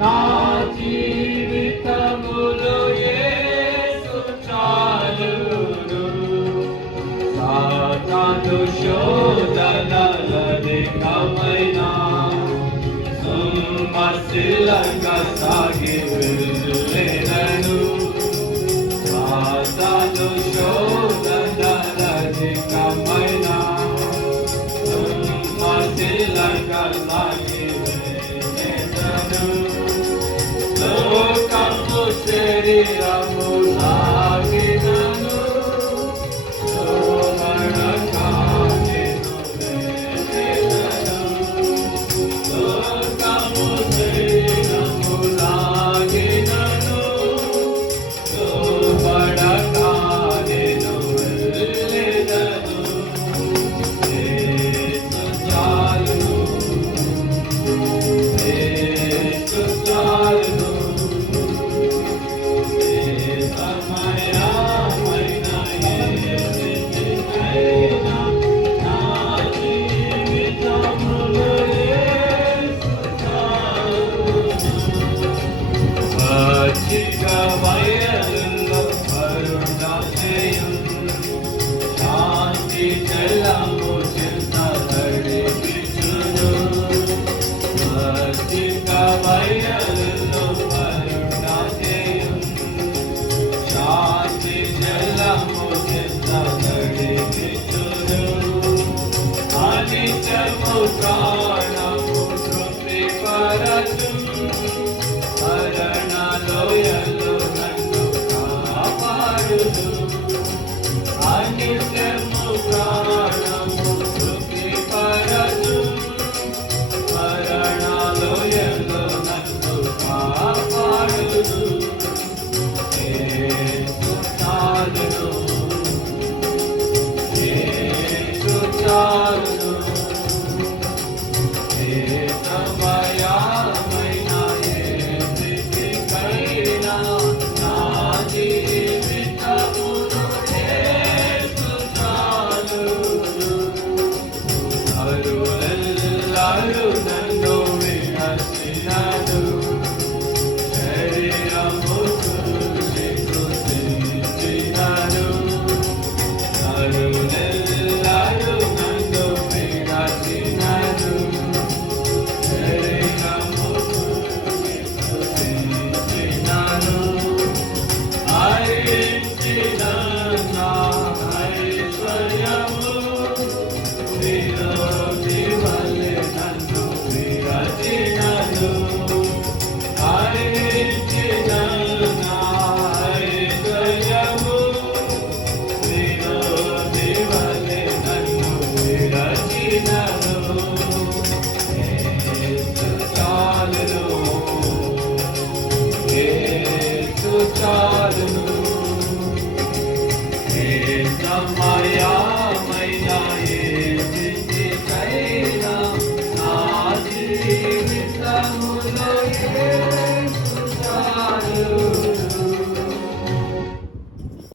నా జీవితములో యేసు చాలును. సాతాను శోధనలధికమైనా సుమశిలంగా సాగి వెళ్ళెదను. సాతాను శోధనలధికమైనా సుమశిలంగా సాగి లోకము శరీరము లాగినను లోకము శరీరము లాగినను లోబడకానెను వెళ్ళెదను. యేసు చాలును, యేసు చాలును. ప్రాణము తృప్తి పరచు మరణలోయలో నన్ను కాపాడును. అనిత్యము ప్రాణము తృప్తి పరచు మరణలోయలో నన్ను కాపాడును. యేసు చాలును, యేసు చాలును. నన్ను వినసినను శరీరము కృషించినను నరులెల్లరూ నన్ను వినసినను శరీరము కృషించినను హరించినను